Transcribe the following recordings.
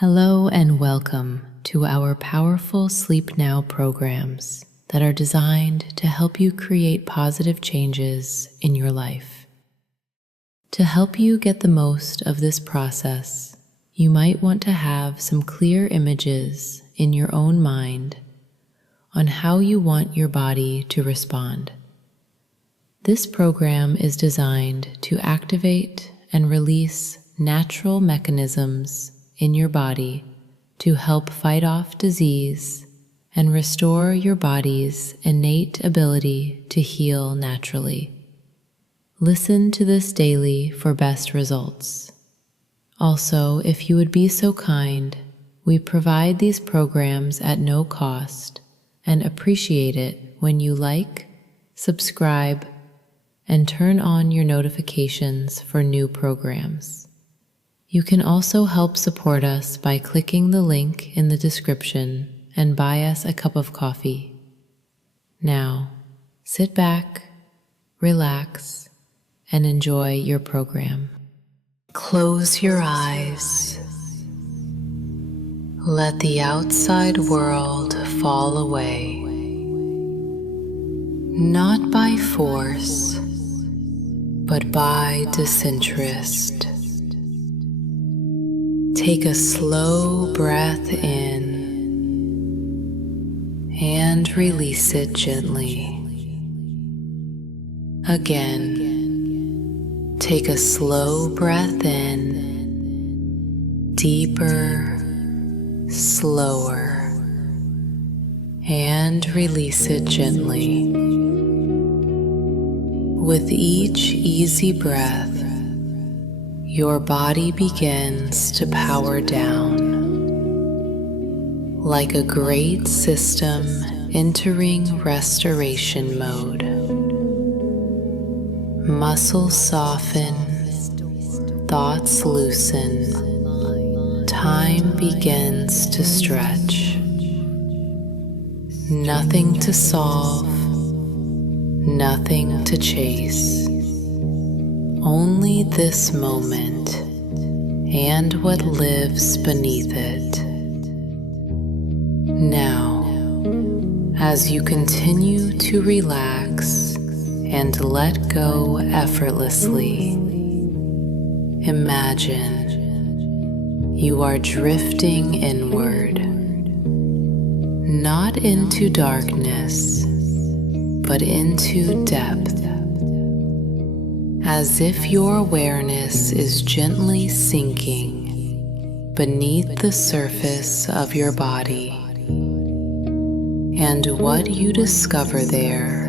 Hello and welcome to our powerful SleepNow programs that are designed to help you create positive changes in your life. To help you get the most of this process, you might want to have some clear images in your own mind on how you want your body to respond. This program is designed to activate and release natural mechanisms in your body to help fight off disease and restore your body's innate ability to heal naturally. Listen to this daily for best results. Also, if you would be so kind, we provide these programs at no cost and appreciate it when you like, subscribe, and turn on your notifications for new programs. You can also help support us by clicking the link in the description and buy us a cup of coffee. Now, sit back, relax, and enjoy your program. Close your eyes. Let the outside world fall away, not by force, but by disinterest. Take a slow breath in and release it gently. Again, take a slow breath in, deeper, slower, and release it gently. With each easy breath, your body begins to power down, like a great system entering restoration mode. Muscles soften, thoughts loosen, time begins to stretch. Nothing to solve, nothing to chase. Only this moment and what lives beneath it. Now, as you continue to relax and let go effortlessly, imagine you are drifting inward, not into darkness, but into depth. As if your awareness is gently sinking beneath the surface of your body, and what you discover there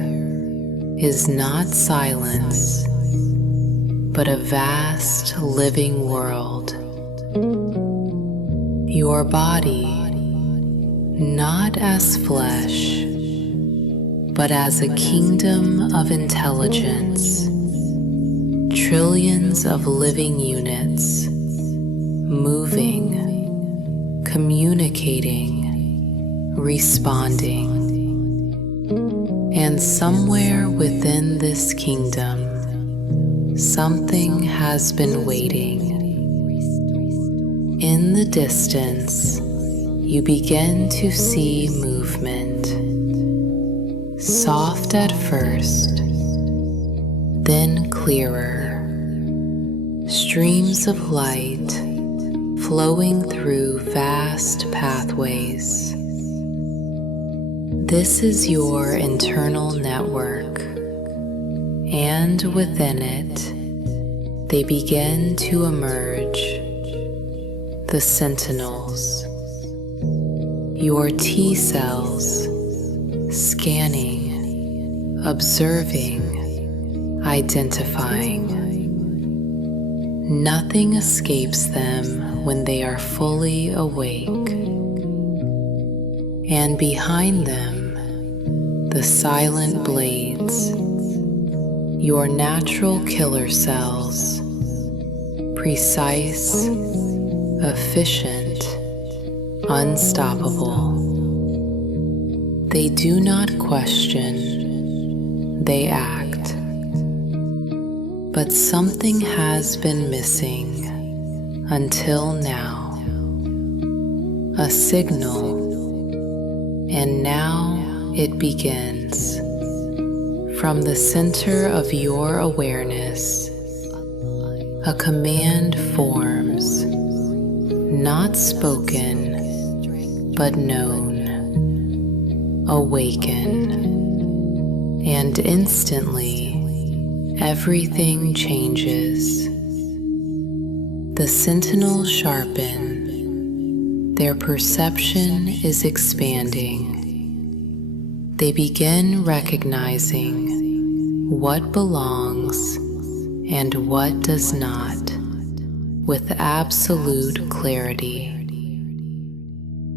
is not silence, but a vast living world. Your body, not as flesh, but as a kingdom of intelligence. Trillions of living units, moving, communicating, responding. And somewhere within this kingdom, something has been waiting. In the distance, you begin to see movement, soft at first, then clearer. Streams of light flowing through vast pathways. This is your internal network, and within it, they begin to emerge. The sentinels, your T cells, scanning, observing, identifying. Nothing escapes them when they are fully awake. And behind them, the silent blades, your natural killer cells, precise, efficient, unstoppable. They do not question, they act. But something has been missing until now. a signal, and now it begins. From the center of your awareness, a command forms, not spoken, but known. Awaken, and instantly everything changes. The sentinels sharpen, their perception is expanding. They begin recognizing what belongs and what does not with absolute clarity.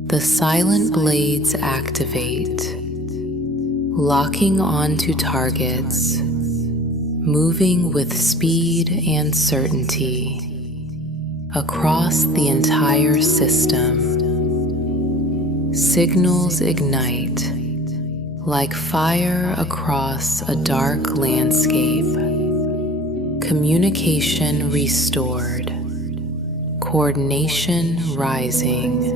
The silent blades activate, locking onto targets, moving with speed and certainty across the entire system. Signals ignite like fire across a dark landscape. Communication restored, coordination rising,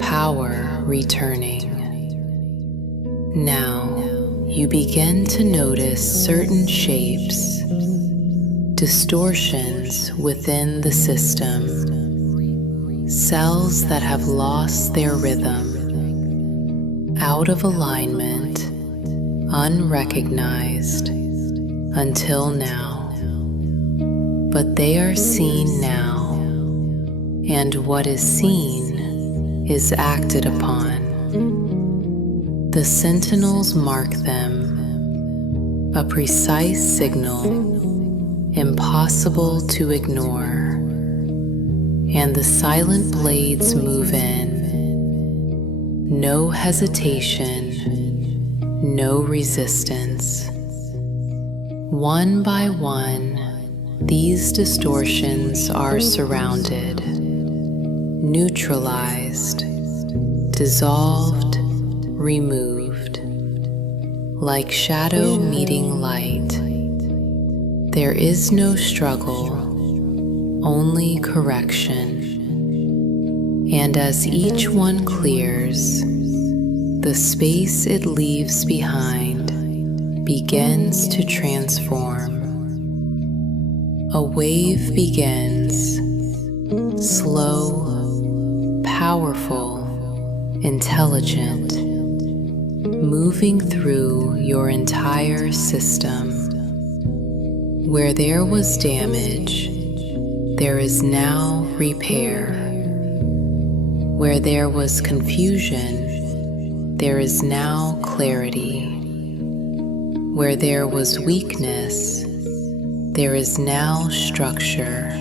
power returning. Now you begin to notice certain shapes, distortions within the system, cells that have lost their rhythm, out of alignment, unrecognized until now. But they are seen now, and what is seen is acted upon. The sentinels mark them, a precise signal, impossible to ignore, and the silent blades move in. No hesitation, no resistance. One by one, these distortions are surrounded, neutralized, dissolved, removed, like shadow meeting light. There is no struggle, only correction. And as each one clears, the space it leaves behind begins to transform. A wave begins, slow, powerful, intelligent, moving through your entire system. Where there was damage, there is now repair. Where there was confusion, there is now clarity. Where there was weakness, there is now structure,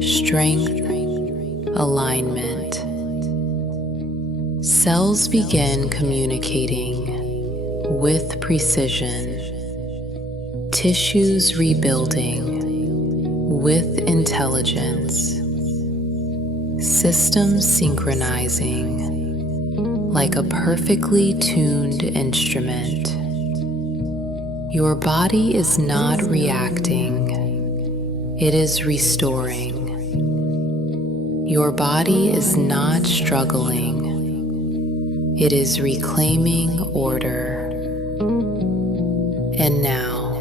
strength, alignment. Cells begin communicating with precision, tissues rebuilding with intelligence, systems synchronizing like a perfectly tuned instrument. Your body is not reacting, it is restoring. Your body is not struggling, it is reclaiming order. And now,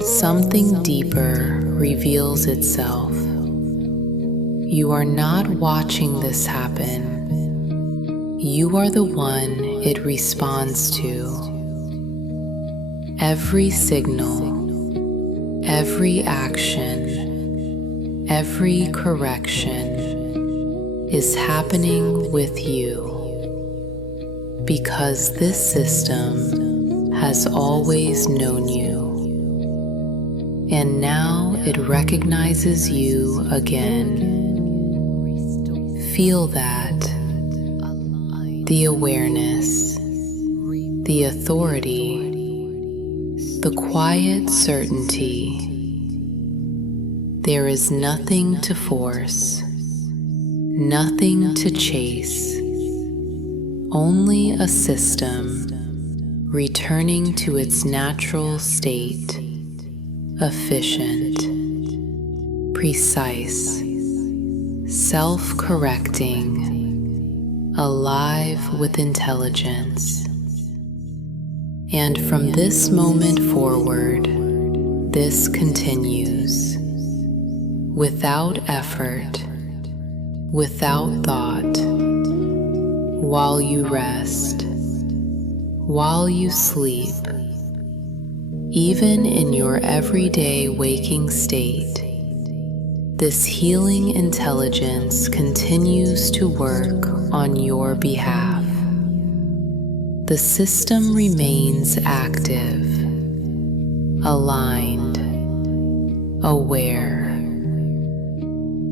something deeper reveals itself. You are not watching this happen. You are the one it responds to. Every signal, every action, every correction is happening with you, because this system has always known you, and now it recognizes you again. Feel that, the awareness, the authority, the quiet certainty. There is nothing to force, nothing to chase, only a system returning to its natural state, efficient, precise, self-correcting, alive with intelligence. And from this moment forward, this continues without effort, without thought, while you rest, while you sleep, even in your everyday waking state. This healing intelligence continues to work on your behalf. The system remains active, aligned, aware.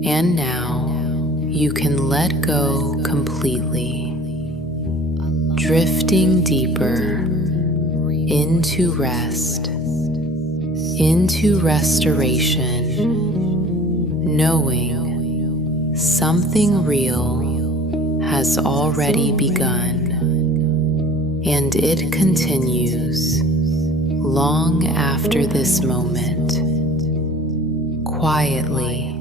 And now you can let go completely, drifting deeper into rest, into restoration, knowing something real has already begun, and it continues long after this moment, quietly,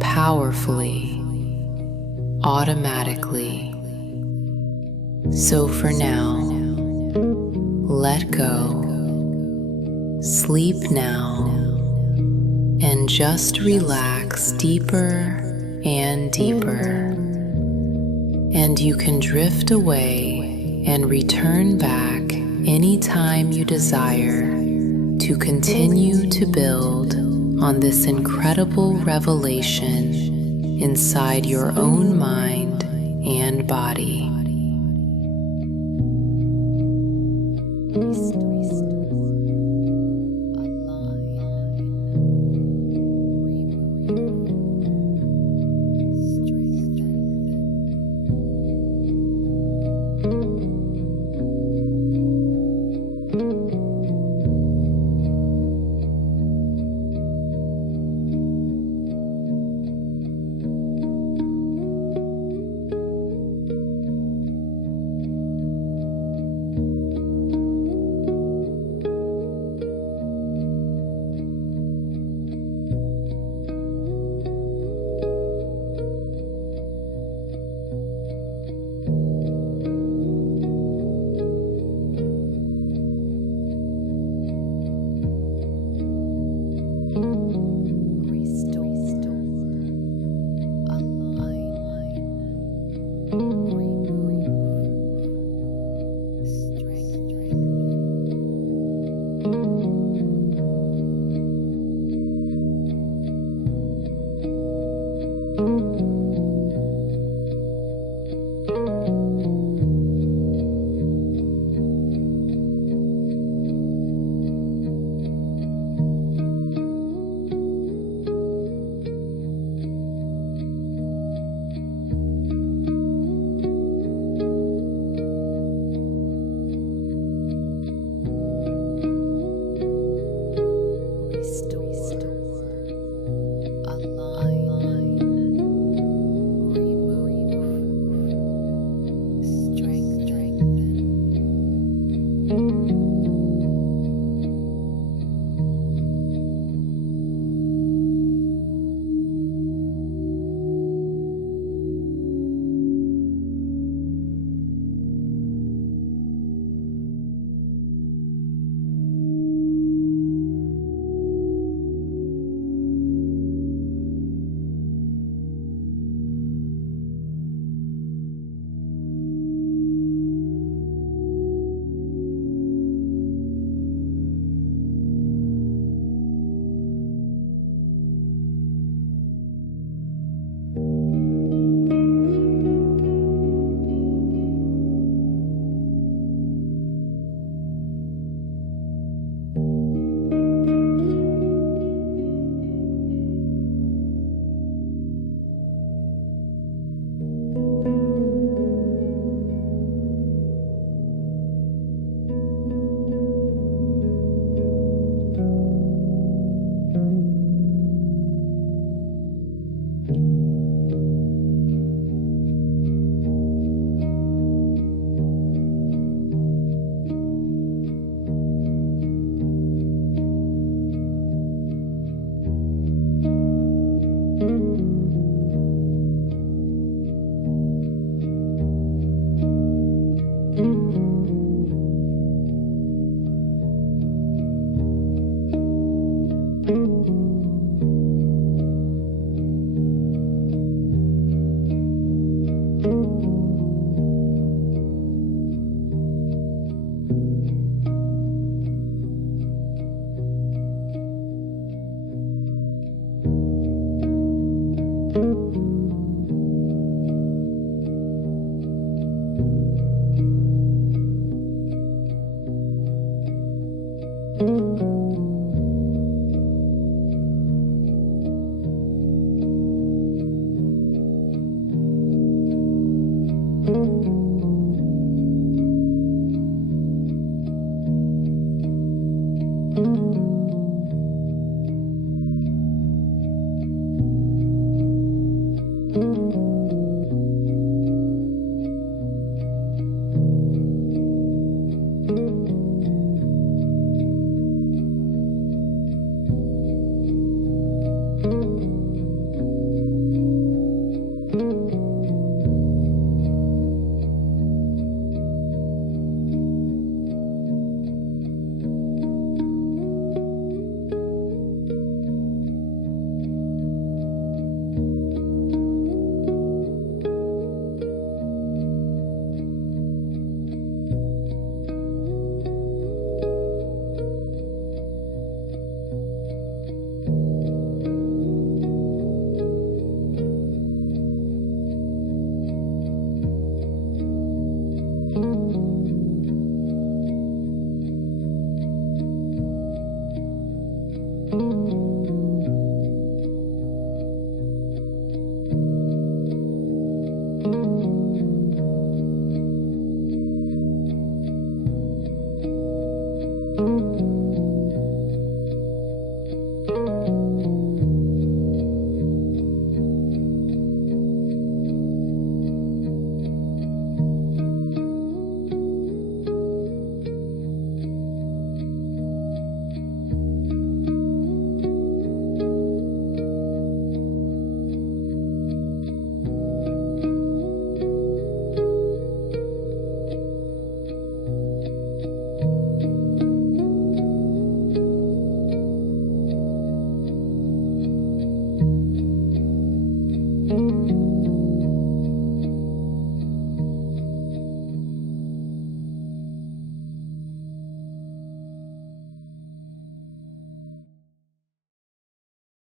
powerfully, automatically. So for now, let go, sleep now, and just relax deeper and deeper. And you can drift away and return back anytime you desire to continue to build on this incredible revelation inside your own mind and body.